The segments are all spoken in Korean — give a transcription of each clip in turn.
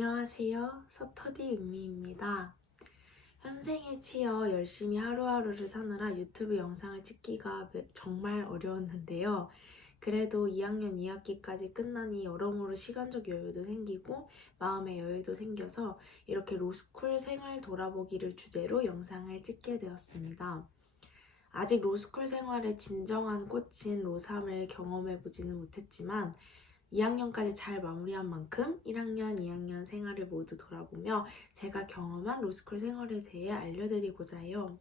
안녕하세요. 서터디 은미입니다. 현생에 치여 열심히 하루하루를 사느라 유튜브 영상을 찍기가 정말 어려웠는데요. 그래도 2학년 2학기까지 끝나니 여러모로 시간적 여유도 생기고 마음의 여유도 생겨서 이렇게 로스쿨 생활 돌아보기를 주제로 영상을 찍게 되었습니다. 아직 로스쿨 생활의 진정한 꽃인 로3을 경험해보지는 못했지만 2학년까지 잘 마무리한 만큼 1학년, 2학년 생활을 모두 돌아보며 제가 경험한 로스쿨 생활에 대해 알려드리고자 해요.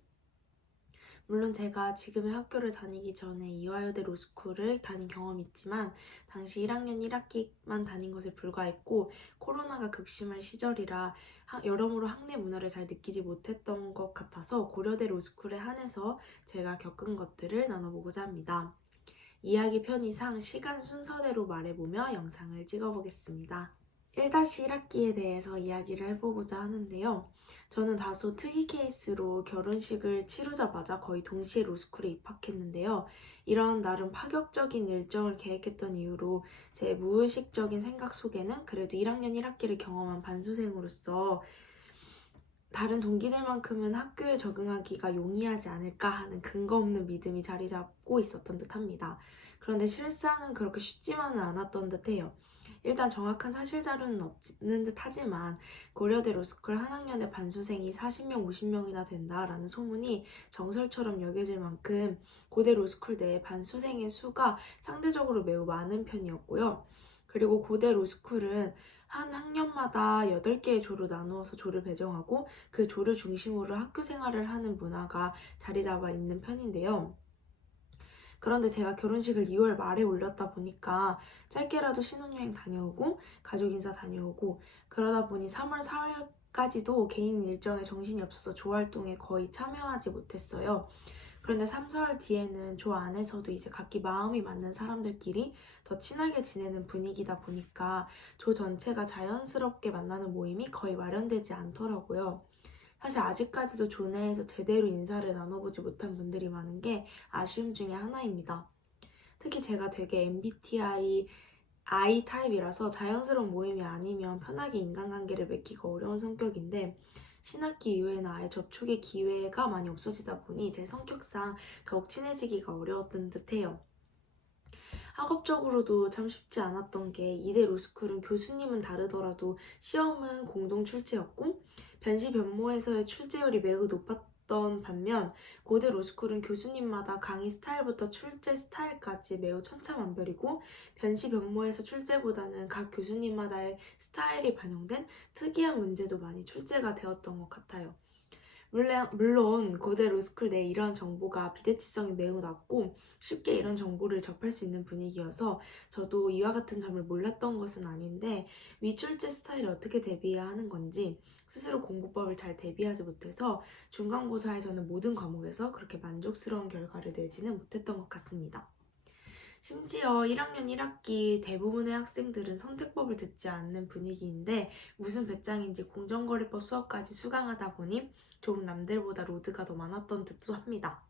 물론 제가 지금의 학교를 다니기 전에 이화여대 로스쿨을 다닌 경험이 있지만 당시 1학년 1학기만 다닌 것에 불과했고 코로나가 극심할 시절이라 여러모로 학내 문화를 잘 느끼지 못했던 것 같아서 고려대 로스쿨에 한해서 제가 겪은 것들을 나눠보고자 합니다. 이야기 편의상 시간 순서대로 말해보며 영상을 찍어보겠습니다. 1-1학기에 대해서 이야기를 해보고자 하는데요. 저는 다소 특이 케이스로 결혼식을 치르자마자 거의 동시에 로스쿨에 입학했는데요. 이런 나름 파격적인 일정을 계획했던 이유로 제 무의식적인 생각 속에는 그래도 1학년 1학기를 경험한 반수생으로서 다른 동기들만큼은 학교에 적응하기가 용이하지 않을까 하는 근거 없는 믿음이 자리 잡고 있었던 듯 합니다. 그런데 실상은 그렇게 쉽지만은 않았던 듯 해요. 일단 정확한 사실 자료는 없는 듯 하지만 고려대 로스쿨 한 학년의 반수생이 40명, 50명이나 된다라는 소문이 정설처럼 여겨질 만큼 고대 로스쿨 내의 반수생의 수가 상대적으로 매우 많은 편이었고요. 그리고 고대 로스쿨은 한 학년마다 8개의 조로 나누어서 조를 배정하고 그 조를 중심으로 학교 생활을 하는 문화가 자리 잡아 있는 편인데요. 그런데 제가 결혼식을 2월 말에 올렸다 보니까 짧게라도 신혼여행 다녀오고 가족 인사 다녀오고 그러다 보니 3월, 4월까지도 개인 일정에 정신이 없어서 조 활동에 거의 참여하지 못했어요. 그런데 3, 4월 뒤에는 조 안에서도 이제 각기 마음이 맞는 사람들끼리 더 친하게 지내는 분위기다 보니까 조 전체가 자연스럽게 만나는 모임이 거의 마련되지 않더라고요. 사실 아직까지도 조 내에서 제대로 인사를 나눠보지 못한 분들이 많은 게 아쉬움 중에 하나입니다. 특히 제가 되게 MBTI I 타입이라서 자연스러운 모임이 아니면 편하게 인간관계를 맺기가 어려운 성격인데 신학기 이후에는 아예 접촉의 기회가 많이 없어지다 보니 제 성격상 더욱 친해지기가 어려웠던 듯해요. 학업적으로도 참 쉽지 않았던 게 이대 로스쿨은 교수님은 다르더라도 시험은 공동 출제였고 변시변모에서의 출제율이 매우 높았던 반면 고대 로스쿨은 교수님마다 강의 스타일부터 출제 스타일까지 매우 천차만별이고 변시변모에서 출제보다는 각 교수님마다의 스타일이 반영된 특이한 문제도 많이 출제가 되었던 것 같아요. 물론 고대 로스쿨 내에 이러한 정보가 비대치성이 매우 낮고 쉽게 이런 정보를 접할 수 있는 분위기여서 저도 이와 같은 점을 몰랐던 것은 아닌데 위출제 스타일을 어떻게 대비해야 하는 건지 스스로 공부법을 잘 대비하지 못해서 중간고사에서는 모든 과목에서 그렇게 만족스러운 결과를 내지는 못했던 것 같습니다. 심지어 1학년 1학기 대부분의 학생들은 선택법을 듣지 않는 분위기인데 무슨 배짱인지 공정거래법 수업까지 수강하다 보니 좀 남들보다 로드가 더 많았던 듯도 합니다.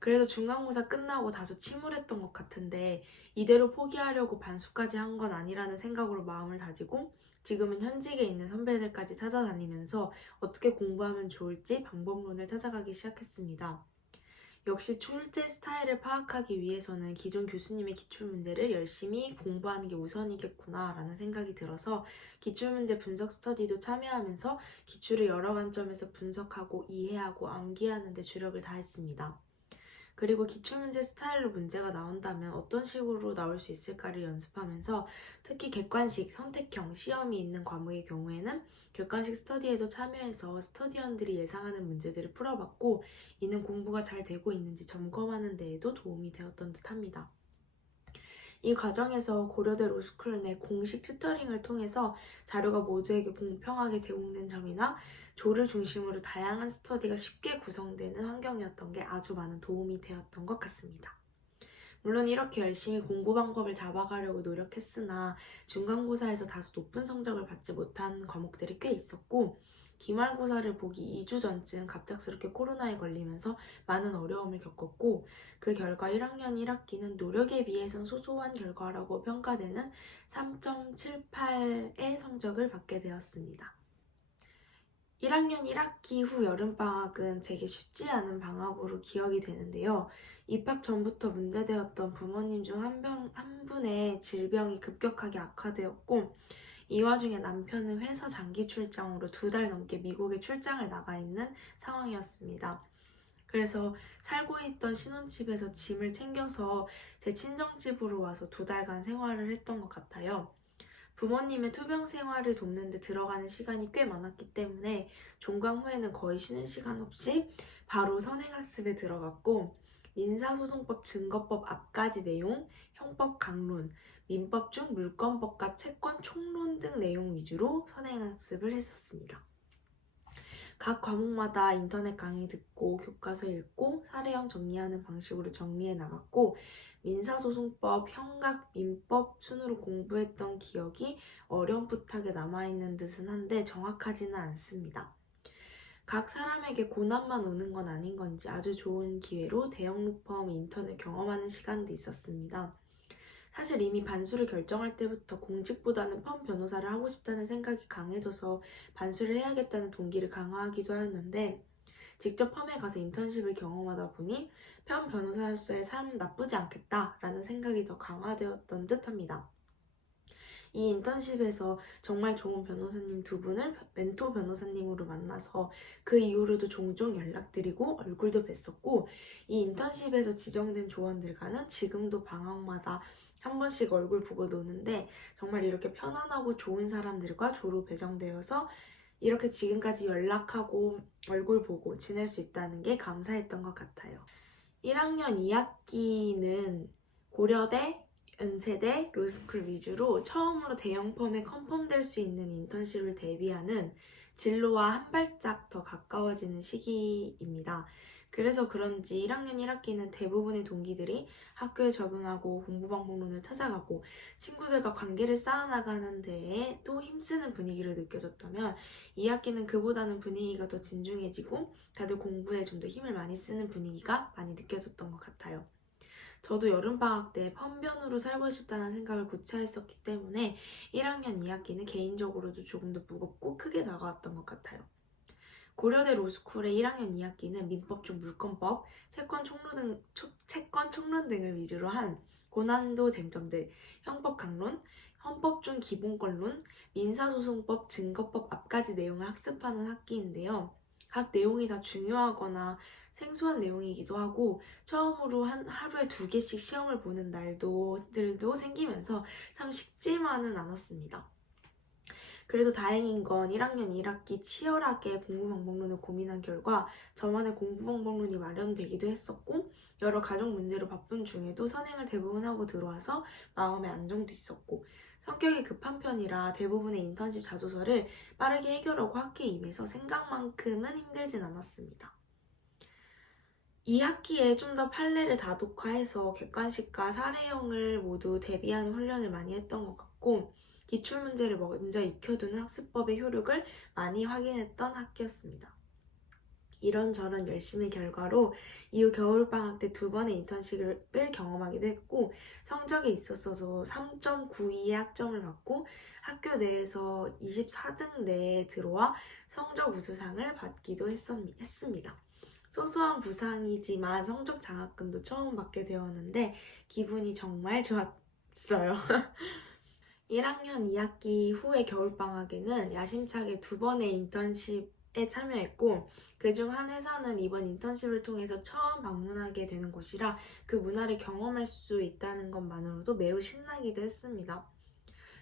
그래도 중간고사 끝나고 다소 침울했던 것 같은데 이대로 포기하려고 반수까지 한 건 아니라는 생각으로 마음을 다지고 지금은 현직에 있는 선배들까지 찾아다니면서 어떻게 공부하면 좋을지 방법론을 찾아가기 시작했습니다. 역시 출제 스타일을 파악하기 위해서는 기존 교수님의 기출문제를 열심히 공부하는 게 우선이겠구나 라는 생각이 들어서 기출문제 분석 스터디도 참여하면서 기출을 여러 관점에서 분석하고 이해하고 암기하는 데 주력을 다했습니다. 그리고 기출문제 스타일로 문제가 나온다면 어떤 식으로 나올 수 있을까를 연습하면서 특히 객관식, 선택형 시험이 있는 과목의 경우에는 객관식 스터디에도 참여해서 스터디원들이 예상하는 문제들을 풀어봤고 이는 공부가 잘 되고 있는지 점검하는 데에도 도움이 되었던 듯 합니다. 이 과정에서 고려대 로스쿨 내 공식 튜터링을 통해서 자료가 모두에게 공평하게 제공된 점이나 조를 중심으로 다양한 스터디가 쉽게 구성되는 환경이었던 게 아주 많은 도움이 되었던 것 같습니다. 물론 이렇게 열심히 공부 방법을 잡아가려고 노력했으나 중간고사에서 다소 높은 성적을 받지 못한 과목들이 꽤 있었고 기말고사를 보기 2주 전쯤 갑작스럽게 코로나에 걸리면서 많은 어려움을 겪었고 그 결과 1학년 1학기는 노력에 비해선 소소한 결과라고 평가되는 3.78의 성적을 받게 되었습니다. 1학년 1학기 후 여름방학은 제게 쉽지 않은 방학으로 기억이 되는데요. 입학 전부터 문제되었던 부모님 중 한 분의 질병이 급격하게 악화되었고 이 와중에 남편은 회사 장기 출장으로 2달 넘게 미국에 출장을 나가 있는 상황이었습니다. 그래서 살고 있던 신혼집에서 짐을 챙겨서 제 친정집으로 와서 2달간 생활을 했던 것 같아요. 부모님의 투병 생활을 돕는 데 들어가는 시간이 꽤 많았기 때문에 종강 후에는 거의 쉬는 시간 없이 바로 선행학습에 들어갔고 민사소송법 증거법 앞까지 내용, 형법 강론, 민법 중 물권법과 채권 총론 등 내용 위주로 선행학습을 했었습니다. 각 과목마다 인터넷 강의 듣고 교과서 읽고 사례형 정리하는 방식으로 정리해 나갔고 민사소송법, 형각, 민법 순으로 공부했던 기억이 어렴풋하게 남아있는 듯은 한데 정확하지는 않습니다. 각 사람에게 고난만 오는 건 아닌 건지 아주 좋은 기회로 대형 로펌 인턴을 경험하는 시간도 있었습니다. 사실 이미 반수를 결정할 때부터 공직보다는 펌 변호사를 하고 싶다는 생각이 강해져서 반수를 해야겠다는 동기를 강화하기도 하였는데 직접 펌에 가서 인턴십을 경험하다 보니 펌 변호사로서의 삶 나쁘지 않겠다라는 생각이 더 강화되었던 듯합니다. 이 인턴십에서 정말 좋은 변호사님 2분을 멘토 변호사님으로 만나서 그 이후로도 종종 연락드리고 얼굴도 뵀었고 이 인턴십에서 지정된 조원들과는 지금도 방학마다 한 번씩 얼굴 보고 노는데 정말 이렇게 편안하고 좋은 사람들과 조로 배정되어서 이렇게 지금까지 연락하고 얼굴 보고 지낼 수 있다는 게 감사했던 것 같아요. 1학년 2학기는 고려대, 연세대, 로스쿨 위주로 처음으로 대형 펌에 컨펌될 수 있는 인턴십을 대비하는 진로와 한 발짝 더 가까워지는 시기입니다. 그래서 그런지 1학년 1학기는 대부분의 동기들이 학교에 적응하고 공부방법론을 찾아가고 친구들과 관계를 쌓아나가는 데에 또 힘쓰는 분위기를 느껴졌다면 2학기는 그보다는 분위기가 더 진중해지고 다들 공부에 좀 더 힘을 많이 쓰는 분위기가 많이 느껴졌던 것 같아요. 저도 여름방학 때 펌변으로 살고 싶다는 생각을 구체했었기 때문에 1학년 2학기는 개인적으로도 조금 더 무겁고 크게 다가왔던 것 같아요. 고려대 로스쿨의 1학년 2학기는 민법 중 물권법, 채권 총론 등을 위주로 한 고난도 쟁점들, 형법 강론, 헌법 중 기본권론, 민사소송법, 증거법 앞까지 내용을 학습하는 학기인데요. 각 내용이 다 중요하거나 생소한 내용이기도 하고 처음으로 하루에 2개씩 시험을 보는 날들도 생기면서 참 쉽지만은 않았습니다. 그래도 다행인 건 1학년 1학기 치열하게 공부방법론을 고민한 결과 저만의 공부방법론이 마련되기도 했었고 여러 가족 문제로 바쁜 중에도 선행을 대부분 하고 들어와서 마음의 안정도 있었고 성격이 급한 편이라 대부분의 인턴십 자소서를 빠르게 해결하고 학기에 임해서 생각만큼은 힘들진 않았습니다. 2학기에 좀 더 판례를 다독화해서 객관식과 사례형을 모두 대비하는 훈련을 많이 했던 것 같고 기출문제를 먼저 익혀두는 학습법의 효력을 많이 확인했던 학기였습니다. 이런저런 열심의 결과로 이후 겨울방학 때 2번의 인턴십을 경험하기도 했고 성적에 있어서도 3.92의 학점을 받고 학교 내에서 24등 내에 들어와 성적 우수상을 받기도 했습니다. 소소한 부상이지만 성적 장학금도 처음 받게 되었는데 기분이 정말 좋았어요. 1학년 2학기 후의 겨울방학에는 야심차게 2번의 인턴십에 참여했고 그중 한 회사는 이번 인턴십을 통해서 처음 방문하게 되는 곳이라 그 문화를 경험할 수 있다는 것만으로도 매우 신나기도 했습니다.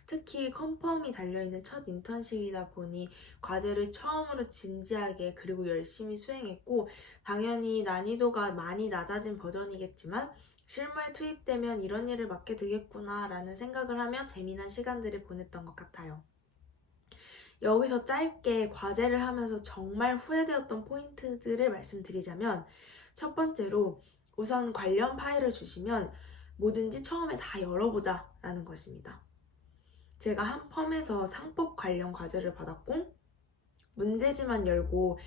특히 컨펌이 달려있는 첫 인턴십이다 보니 과제를 처음으로 진지하게 그리고 열심히 수행했고 당연히 난이도가 많이 낮아진 버전이겠지만 실무에 투입되면 이런 일을 맡게 되겠구나 라는 생각을 하며 재미난 시간들을 보냈던 것 같아요. 여기서 짧게 과제를 하면서 정말 후회되었던 포인트들을 말씀드리자면 첫 번째로 우선 관련 파일을 주시면 뭐든지 처음에 다 열어보자 라는 것입니다. 제가 한 펌에서 상법 관련 과제를 받았고 문제지만 열고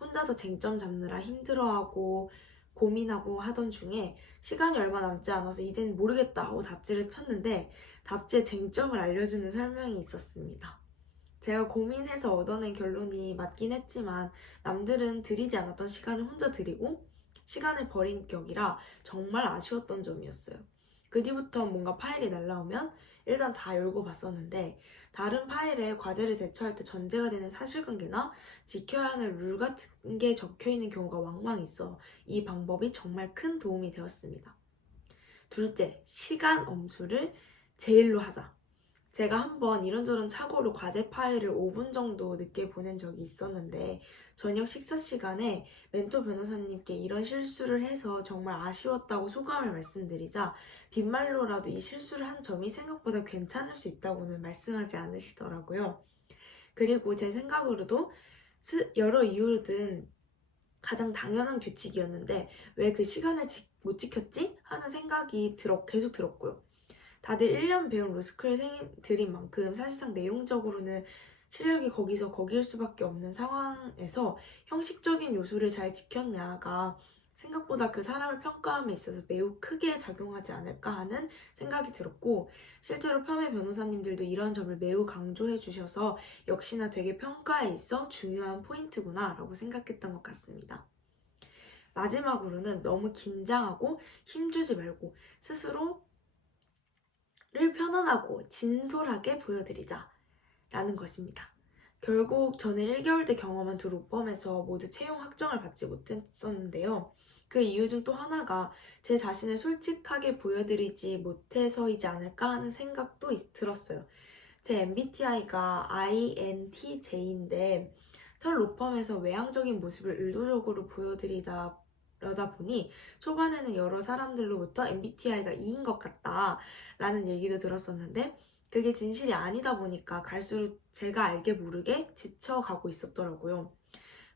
혼자서 쟁점 잡느라 힘들어하고 고민하고 하던 중에 시간이 얼마 남지 않아서 이젠 모르겠다 하고 답지를 폈는데 답지의 쟁점을 알려주는 설명이 있었습니다. 제가 고민해서 얻어낸 결론이 맞긴 했지만 남들은 들이지 않았던 시간을 혼자 들이고 시간을 버린 격이라 정말 아쉬웠던 점이었어요. 그 뒤부터 뭔가 파일이 날라오면 일단 다 열고 봤었는데 다른 파일에 과제를 대처할 때 전제가 되는 사실관계나 지켜야 하는 룰 같은 게 적혀 있는 경우가 왕왕 있어 이 방법이 정말 큰 도움이 되었습니다. 둘째, 시간 엄수를 제일로 하자. 제가 한번 이런저런 착오로 과제 파일을 5분 정도 늦게 보낸 적이 있었는데 저녁 식사 시간에 멘토 변호사님께 이런 실수를 해서 정말 아쉬웠다고 소감을 말씀드리자 빈말로라도 이 실수를 한 점이 생각보다 괜찮을 수 있다고는 말씀하지 않으시더라고요. 그리고 제 생각으로도 여러 이유든 가장 당연한 규칙이었는데 왜 그 시간을 못 지켰지? 하는 생각이 계속 들었고요. 다들 1년 배운 로스쿨생들인 만큼 사실상 내용적으로는 실력이 거기서 거기일 수밖에 없는 상황에서 형식적인 요소를 잘 지켰냐가 생각보다 그 사람을 평가함에 있어서 매우 크게 작용하지 않을까 하는 생각이 들었고 실제로 폄훼 변호사님들도 이런 점을 매우 강조해 주셔서 역시나 되게 평가에 있어 중요한 포인트구나 라고 생각했던 것 같습니다. 마지막으로는 너무 긴장하고 힘주지 말고 스스로 를 편안하고 진솔하게 보여드리자 라는 것입니다. 결국 저는 1개월 때 경험한 두 로펌에서 모두 채용 확정을 받지 못했었는데요. 그 이유 중 또 하나가 제 자신을 솔직하게 보여드리지 못해서이지 않을까 하는 생각도 들었어요. 제 MBTI가 INTJ인데 첫 로펌에서 외향적인 모습을 의도적으로 보여드리다 보니 초반에는 여러 사람들로부터 MBTI가 E인 것 같다 라는 얘기도 들었었는데 그게 진실이 아니다 보니까 갈수록 제가 알게 모르게 지쳐가고 있었더라고요.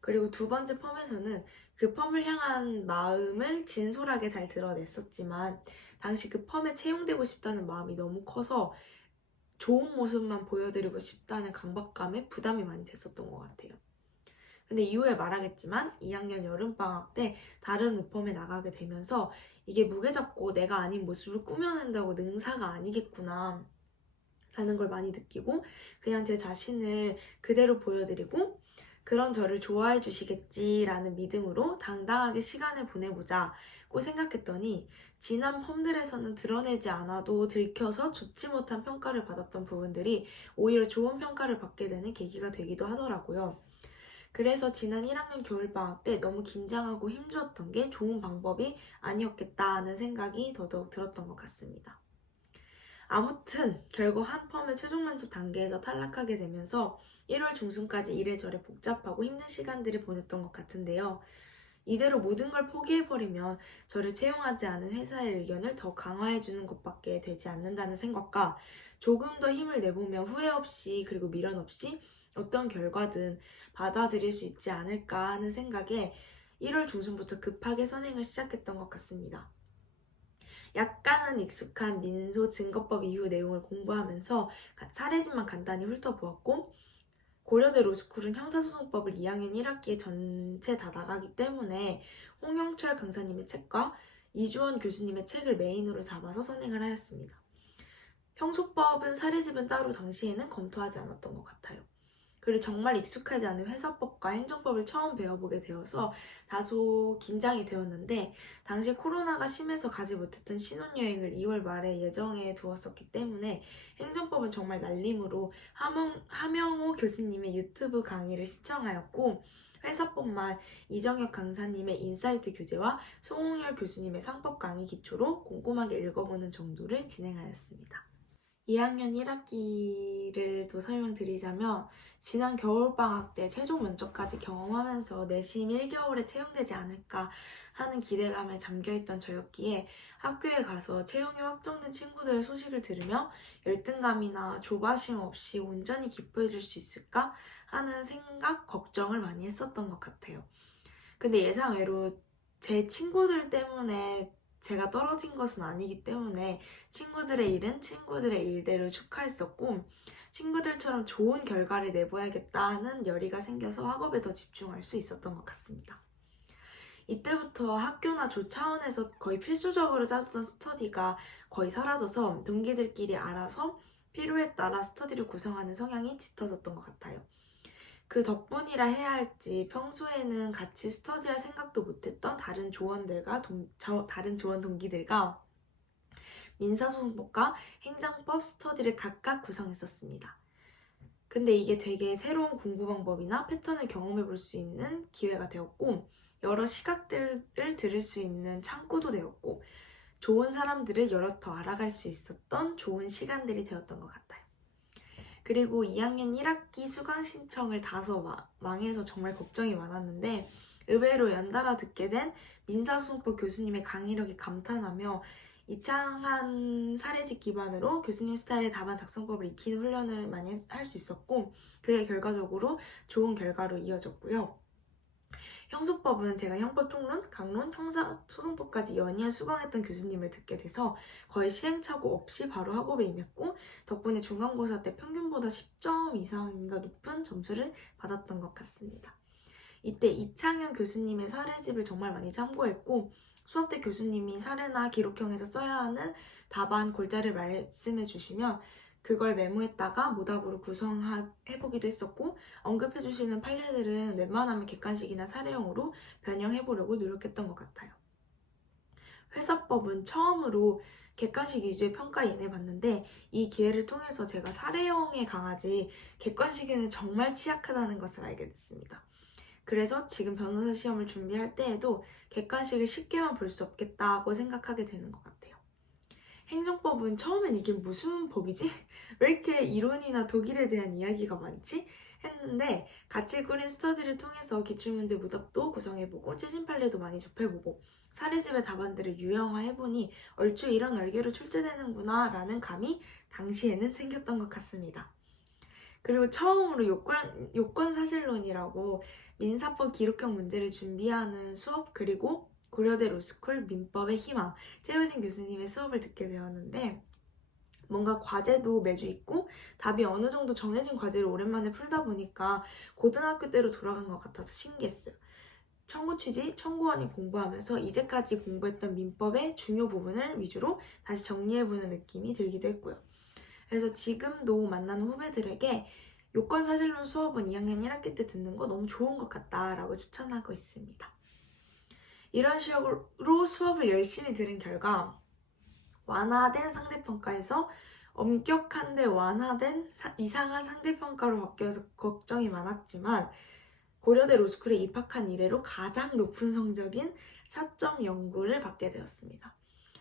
그리고 두 번째 펌에서는 그 펌을 향한 마음을 진솔하게 잘 드러냈었지만 당시 그 펌에 채용되고 싶다는 마음이 너무 커서 좋은 모습만 보여드리고 싶다는 강박감에 부담이 많이 됐었던 것 같아요. 근데 이후에 말하겠지만 2학년 여름방학 때 다른 로펌에 나가게 되면서 이게 무게잡고 내가 아닌 모습을 꾸며낸다고 능사가 아니겠구나 라는 걸 많이 느끼고 그냥 제 자신을 그대로 보여드리고 그런 저를 좋아해 주시겠지라는 믿음으로 당당하게 시간을 보내보자고 생각했더니 지난 펌들에서는 드러내지 않아도 들켜서 좋지 못한 평가를 받았던 부분들이 오히려 좋은 평가를 받게 되는 계기가 되기도 하더라고요. 그래서 지난 1학년 겨울방학 때 너무 긴장하고 힘주었던 게 좋은 방법이 아니었겠다는 생각이 더더욱 들었던 것 같습니다. 아무튼 결국 한 펌의 최종 면접 단계에서 탈락하게 되면서 1월 중순까지 이래저래 복잡하고 힘든 시간들을 보냈던 것 같은데요. 이대로 모든 걸 포기해버리면 저를 채용하지 않은 회사의 의견을 더 강화해주는 것밖에 되지 않는다는 생각과 조금 더 힘을 내보면 후회 없이 그리고 미련 없이 어떤 결과든 받아들일 수 있지 않을까 하는 생각에 1월 중순부터 급하게 선행을 시작했던 것 같습니다. 약간은 익숙한 민소 증거법 이후 내용을 공부하면서 사례집만 간단히 훑어보았고 고려대 로스쿨은 형사소송법을 2학년 1학기에 전체 다 나가기 때문에 홍영철 강사님의 책과 이주원 교수님의 책을 메인으로 잡아서 선행을 하였습니다. 형소법은 사례집은 따로 당시에는 검토하지 않았던 것 같아요. 그리고 정말 익숙하지 않은 회사법과 행정법을 처음 배워보게 되어서 다소 긴장이 되었는데 당시 코로나가 심해서 가지 못했던 신혼여행을 2월 말에 예정해 두었었기 때문에 행정법은 정말 날림으로 하명호 교수님의 유튜브 강의를 시청하였고 회사법만 이정혁 강사님의 인사이트 교재와 송홍열 교수님의 상법 강의 기초로 꼼꼼하게 읽어보는 정도를 진행하였습니다. 2학년 1학기를 또 설명드리자면 지난 겨울방학 때 최종 면접까지 경험하면서 내심 1개월에 채용되지 않을까 하는 기대감에 잠겨있던 저였기에 학교에 가서 채용이 확정된 친구들의 소식을 들으며 열등감이나 조바심 없이 온전히 기뻐해줄 수 있을까 하는 생각, 걱정을 많이 했었던 것 같아요. 근데 예상외로 제 친구들 때문에 제가 떨어진 것은 아니기 때문에 친구들의 일은 친구들의 일대로 축하했었고 친구들처럼 좋은 결과를 내보야겠다는 열의가 생겨서 학업에 더 집중할 수 있었던 것 같습니다. 이때부터 학교나 조 차원에서 거의 필수적으로 짜주던 스터디가 거의 사라져서 동기들끼리 알아서 필요에 따라 스터디를 구성하는 성향이 짙어졌던 것 같아요. 그 덕분이라 해야 할지 평소에는 같이 스터디할 생각도 못했던 다른 조원 동기들과 민사소송법과 행정법 스터디를 각각 구성했었습니다. 근데 이게 되게 새로운 공부 방법이나 패턴을 경험해 볼 수 있는 기회가 되었고 여러 시각들을 들을 수 있는 창구도 되었고 좋은 사람들을 여러 더 알아갈 수 있었던 좋은 시간들이 되었던 것 같아요. 그리고 2학년 1학기 수강 신청을 다소 망해서 정말 걱정이 많았는데 의외로 연달아 듣게 된 민사소송법 교수님의 강의력에 감탄하며 이창한 사례집 기반으로 교수님 스타일의 답안 작성법을 익히는 훈련을 많이 할 수 있었고 그게 결과적으로 좋은 결과로 이어졌고요. 형소법은 제가 형법총론, 강론, 형사소송법까지 연이어 수강했던 교수님을 듣게 돼서 거의 시행착오 없이 바로 학업에 임했고 덕분에 중간고사 때 평균보다 10점 이상인가 높은 점수를 받았던 것 같습니다. 이때 이창현 교수님의 사례집을 정말 많이 참고했고 수업 때 교수님이 사례나 기록형에서 써야 하는 답안 골자를 말씀해 주시면 그걸 메모했다가 모답으로 구성해보기도 했었고 언급해주시는 판례들은 웬만하면 객관식이나 사례형으로 변형해보려고 노력했던 것 같아요. 회사법은 처음으로 객관식 위주의 평가인을 봤는데 이 기회를 통해서 제가 사례형에 강하지 객관식에는 정말 취약하다는 것을 알게 됐습니다. 그래서 지금 변호사 시험을 준비할 때에도 객관식을 쉽게만 볼 수 없겠다고 생각하게 되는 것 같아요. 행정법은 처음엔 이게 무슨 법이지? 왜 이렇게 이론이나 독일에 대한 이야기가 많지? 했는데 같이 꾸린 스터디를 통해서 기출문제 무답도 구성해보고 최신 판례도 많이 접해보고 사례집의 답안들을 유형화해보니 얼추 이런 얼개로 출제되는구나 라는 감이 당시에는 생겼던 것 같습니다. 그리고 처음으로 요건사실론이라고 민사법 기록형 문제를 준비하는 수업 그리고 고려대 로스쿨 민법의 희망 최효진 교수님의 수업을 듣게 되었는데 뭔가 과제도 매주 있고 답이 어느 정도 정해진 과제를 오랜만에 풀다 보니까 고등학교 때로 돌아간 것 같아서 신기했어요. 청구 취지, 청구원이 공부하면서 이제까지 공부했던 민법의 중요 부분을 위주로 다시 정리해보는 느낌이 들기도 했고요. 그래서 지금도 만나는 후배들에게 요건사실론 수업은 2학년 1학기 때 듣는 거 너무 좋은 것 같다라고 추천하고 있습니다. 이런 식으로 수업을 열심히 들은 결과 완화된 상대평가에서 엄격한데 완화된 이상한 상대평가로 바뀌어서 걱정이 많았지만 고려대 로스쿨에 입학한 이래로 가장 높은 성적인 4.09를 받게 되었습니다.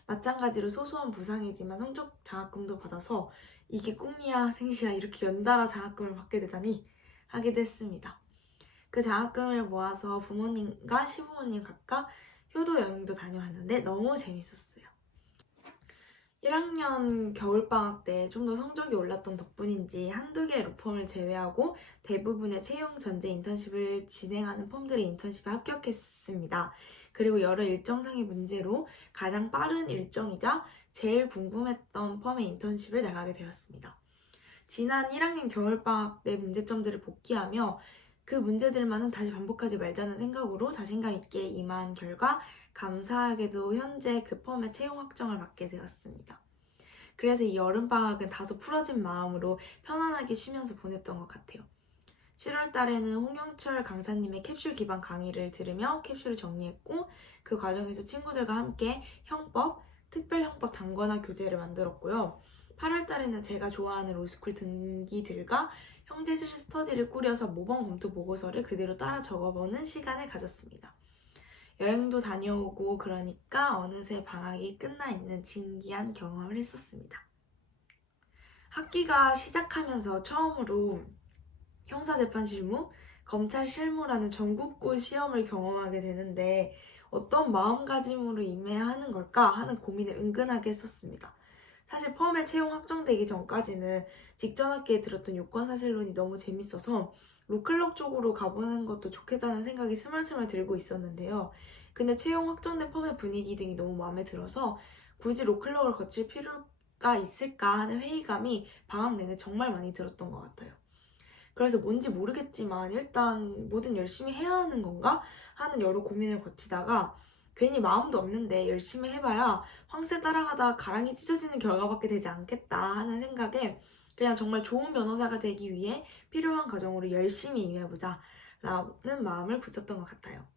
마찬가지로 소소한 부상이지만 성적 장학금도 받아서 이게 꿈이야 생시야 이렇게 연달아 장학금을 받게 되다니 하기도 했습니다. 그 장학금을 모아서 부모님과 시부모님 각각 효도 여행도 다녀왔는데 너무 재밌었어요. 1학년 겨울방학 때 좀 더 성적이 올랐던 덕분인지 한두 개의 로펌을 제외하고 대부분의 채용 전제 인턴십을 진행하는 펌들의 인턴십에 합격했습니다. 그리고 여러 일정상의 문제로 가장 빠른 일정이자 제일 궁금했던 펌의 인턴십을 나가게 되었습니다. 지난 1학년 겨울방학 때 문제점들을 복기하며 그 문제들만은 다시 반복하지 말자는 생각으로 자신감 있게 임한 결과 감사하게도 현재 그 펌의 채용 확정을 받게 되었습니다. 그래서 이 여름방학은 다소 풀어진 마음으로 편안하게 쉬면서 보냈던 것 같아요. 7월 달에는 홍영철 강사님의 캡슐 기반 강의를 들으며 캡슐을 정리했고 그 과정에서 친구들과 함께 형법, 특별형법 단권화 교재를 만들었고요. 8월 달에는 제가 좋아하는 로스쿨 등기들과 형제실 스터디를 꾸려서 모범 검토 보고서를 그대로 따라 적어보는 시간을 가졌습니다. 여행도 다녀오고 그러니까 어느새 방학이 끝나 있는 진기한 경험을 했었습니다. 학기가 시작하면서 처음으로 형사재판 실무, 검찰 실무라는 전국구 시험을 경험하게 되는데 어떤 마음가짐으로 임해야 하는 걸까 하는 고민을 은근하게 했었습니다. 사실 펌에 채용 확정되기 전까지는 직전 학기에 들었던 요건사실론이 너무 재밌어서 로클럽 쪽으로 가보는 것도 좋겠다는 생각이 스멀스멀 들고 있었는데요. 근데 채용 확정된 펌의 분위기 등이 너무 마음에 들어서 굳이 로클럽을 거칠 필요가 있을까 하는 회의감이 방학 내내 정말 많이 들었던 것 같아요. 그래서 뭔지 모르겠지만 일단 뭐든 열심히 해야 하는 건가 하는 여러 고민을 거치다가 괜히 마음도 없는데 열심히 해봐야 황새 따라가다 가랑이 찢어지는 결과밖에 되지 않겠다 하는 생각에 그냥 정말 좋은 변호사가 되기 위해 필요한 과정으로 열심히 임해보자 라는 마음을 굳혔던 것 같아요.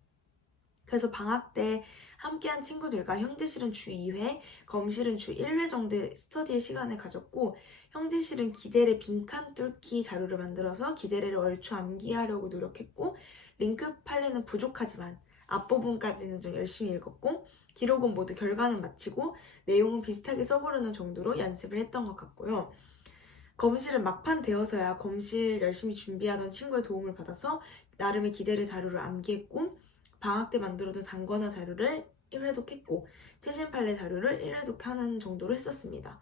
그래서 방학 때 함께한 친구들과 형제실은 주 2회, 검실은 주 1회 정도의 스터디의 시간을 가졌고 형제실은 기재례 빈칸 뚫기 자료를 만들어서 기재례를 얼추 암기하려고 노력했고 링크 판례는 부족하지만 앞부분까지는 좀 열심히 읽었고 기록은 모두 결과는 마치고 내용은 비슷하게 써보려는 정도로 연습을 했던 것 같고요. 검실은 막판 되어서야 검실 열심히 준비하던 친구의 도움을 받아서 나름의 기재례 자료를 암기했고 방학 때 만들어둔 단권화 자료를 1회독했고 최신 판례 자료를 1회독하는 정도로 했었습니다.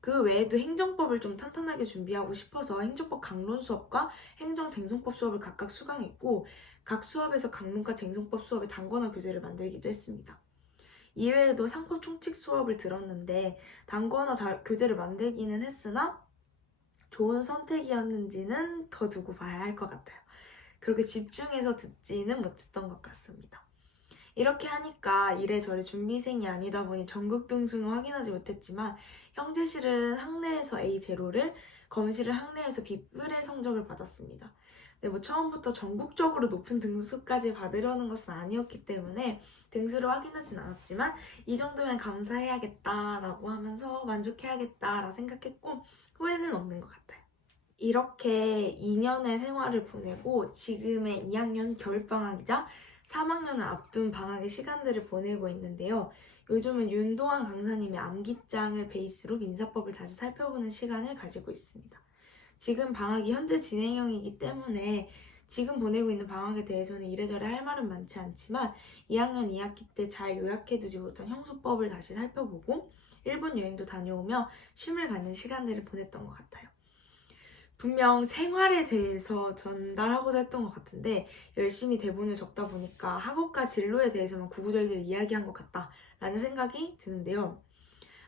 그 외에도 행정법을 좀 탄탄하게 준비하고 싶어서 행정법 강론 수업과 행정쟁송법 수업을 각각 수강했고 각 수업에서 강론과 쟁송법 수업의 단권화 교재를 만들기도 했습니다. 이외에도 상법 총칙 수업을 들었는데 단권화 교재를 만들기는 했으나 좋은 선택이었는지는 더 두고 봐야 할 것 같아요. 그렇게 집중해서 듣지는 못했던 것 같습니다. 이렇게 하니까 이래저래 준비생이 아니다 보니 전국 등수는 확인하지 못했지만 형제실은 학내에서 A0를, 검실은 학내에서 B뿔의 성적을 받았습니다. 근데 뭐 처음부터 전국적으로 높은 등수까지 받으려는 것은 아니었기 때문에 등수를 확인하진 않았지만 이 정도면 감사해야겠다라고 하면서 만족해야겠다라 생각했고 후회는 없는 것 같아요. 이렇게 2년의 생활을 보내고 지금의 2학년 겨울방학이자 3학년을 앞둔 방학의 시간들을 보내고 있는데요. 요즘은 윤도환 강사님의 암기장을 베이스로 민사법을 다시 살펴보는 시간을 가지고 있습니다. 지금 방학이 현재 진행형이기 때문에 지금 보내고 있는 방학에 대해서는 이래저래 할 말은 많지 않지만 2학년 2학기 때 잘 요약해두지 못한 형소법을 다시 살펴보고 일본 여행도 다녀오며 쉼을 갖는 시간들을 보냈던 것 같아요. 분명 생활에 대해서 전달하고자 했던 것 같은데 열심히 대본을 적다 보니까 학업과 진로에 대해서만 구구절절 이야기한 것 같다라는 생각이 드는데요.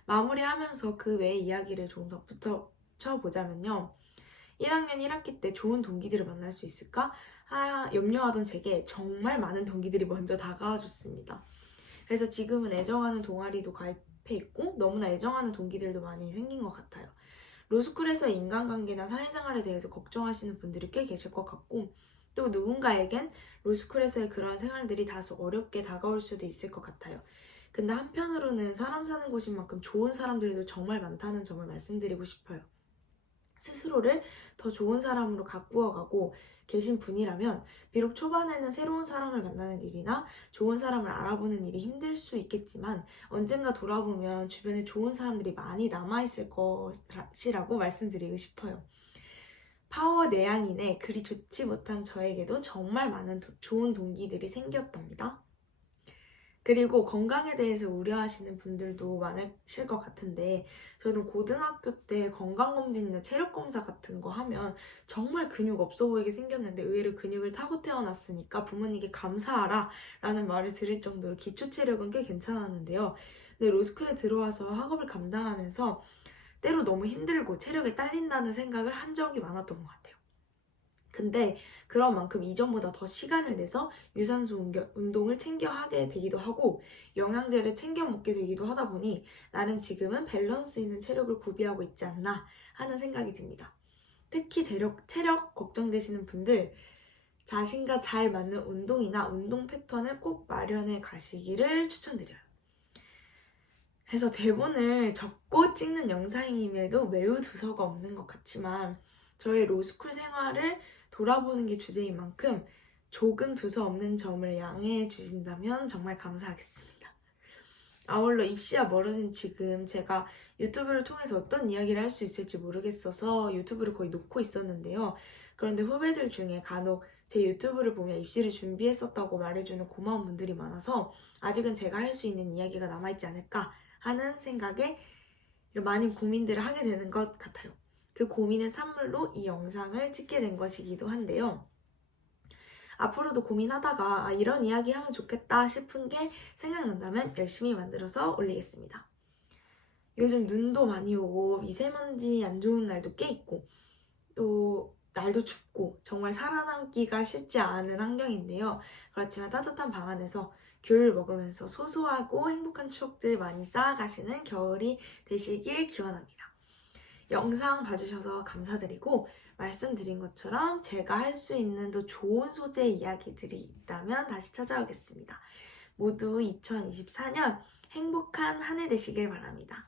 마무리하면서 그 외의 이야기를 좀 더 붙여보자면요. 1학년 1학기 때 좋은 동기들을 만날 수 있을까? 염려하던 제게 정말 많은 동기들이 먼저 다가와 줬습니다. 그래서 지금은 애정하는 동아리도 가입해 있고 너무나 애정하는 동기들도 많이 생긴 것 같아요. 로스쿨에서의 인간관계나 사회생활에 대해서 걱정하시는 분들이 꽤 계실 것 같고 또 누군가에겐 로스쿨에서의 그러한 생활들이 다소 어렵게 다가올 수도 있을 것 같아요. 근데 한편으로는 사람 사는 곳인 만큼 좋은 사람들도 정말 많다는 점을 말씀드리고 싶어요. 스스로를 더 좋은 사람으로 가꾸어가고 계신 분이라면 비록 초반에는 새로운 사람을 만나는 일이나 좋은 사람을 알아보는 일이 힘들 수 있겠지만 언젠가 돌아보면 주변에 좋은 사람들이 많이 남아있을 것이라고 말씀드리고 싶어요. 파워 내향인에 그리 좋지 못한 저에게도 정말 많은 좋은 동기들이 생겼답니다. 그리고 건강에 대해서 우려하시는 분들도 많으실 것 같은데 저는 고등학교 때 건강검진이나 체력검사 같은 거 하면 정말 근육 없어 보이게 생겼는데 의외로 근육을 타고 태어났으니까 부모님께 감사하라 라는 말을 들을 정도로 기초 체력은 꽤 괜찮았는데요. 근데 로스쿨에 들어와서 학업을 감당하면서 때로 너무 힘들고 체력이 딸린다는 생각을 한 적이 많았던 것 같아요. 근데 그런 만큼 이전보다 더 시간을 내서 유산소 운동을 챙겨 하게 되기도 하고 영양제를 챙겨 먹게 되기도 하다 보니 나름 지금은 밸런스 있는 체력을 구비하고 있지 않나 하는 생각이 듭니다. 특히 체력 걱정되시는 분들 자신과 잘 맞는 운동이나 운동 패턴을 꼭 마련해 가시기를 추천드려요. 그래서 대본을 적고 찍는 영상임에도 매우 두서가 없는 것 같지만 저의 로스쿨 생활을 돌아보는 게 주제인 만큼 조금 두서 없는 점을 양해해 주신다면 정말 감사하겠습니다. 아울러 입시와 멀어진 지금 제가 유튜브를 통해서 어떤 이야기를 할 수 있을지 모르겠어서 유튜브를 거의 놓고 있었는데요. 그런데 후배들 중에 간혹 제 유튜브를 보며 입시를 준비했었다고 말해주는 고마운 분들이 많아서 아직은 제가 할 수 있는 이야기가 남아있지 않을까 하는 생각에 많은 고민들을 하게 되는 것 같아요. 그 고민의 산물로 이 영상을 찍게 된 것이기도 한데요. 앞으로도 고민하다가 이런 이야기 하면 좋겠다 싶은 게 생각난다면 열심히 만들어서 올리겠습니다. 요즘 눈도 많이 오고 미세먼지 안 좋은 날도 꽤 있고 또 날도 춥고 정말 살아남기가 쉽지 않은 환경인데요. 그렇지만 따뜻한 방 안에서 귤 먹으면서 소소하고 행복한 추억들 많이 쌓아가시는 겨울이 되시길 기원합니다. 영상 봐주셔서 감사드리고 말씀드린 것처럼 제가 할 수 있는 또 좋은 소재 이야기들이 있다면 다시 찾아오겠습니다. 모두 2024년 행복한 한 해 되시길 바랍니다.